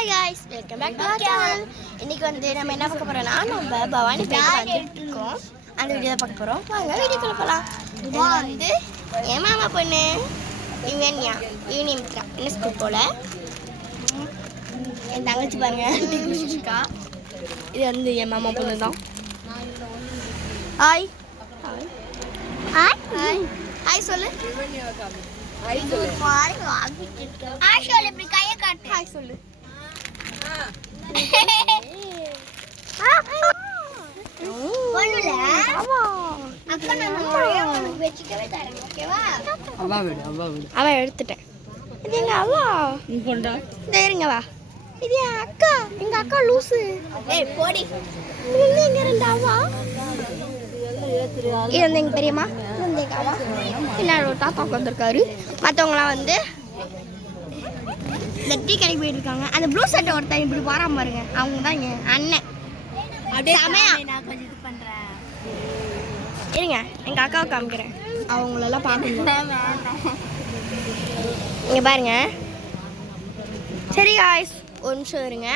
Hi guys, welcome back to our channel. இன்னைக்கு வந்து நம்ம என்ன பார்க்க போறோம்னா, நம்ம பவானி பேக் வந்துட்டு இருக்கோம். அந்த வீடியோ பார்க்க போறோம். வாங்க வீடியோக்குள்ள போலாம். இது வந்து என் மாமா பொண்ணு இவன்யா ஈவினிங் என்ன ஸ்கூல் போல. என் தங்கச்சி பாருங்க இருக்கா. இது வந்து என் மாமா பொண்ணு தான். ஹாய் ஹாய் ஹாய் ஹாய் சொல்லு. ஹாய் சொல்லு. ஹாய் சொல்லு. இப்படி கையை காட்டு. ஹாய் சொல்லு. அவ எடுத்துட்டேன். இது எங்க அவா இருங்க வா. இது என் அக்கா. எங்க அக்கா லூசு. போடி. இங்க ரெண்டு அவா. இது வந்து எங்க பெரியம்மா. இது வந்து எங்க அவா. பின்னாடி ஒரு தாத்தா உட்காந்துருக்காரு. மற்றவங்களாம் வந்து இந்த டீ கடைக்கு போயிட்டு இருக்காங்க. அந்த ப்ளூ ஷர்ட்டை ஒருத்தன் இப்படி வராம பாருங்க, அவங்க தான் எங்க அண்ணன். அப்படியே நான் கொஞ்சம் இது பண்றேன். இருங்க, எங்க அக்காவை காமிக்கிறேன். அவங்களெல்லாம் பார்க்கணும். இங்க பாருங்க. சரி காய்ஸ், ஒரு நிமிஷம் இருங்க.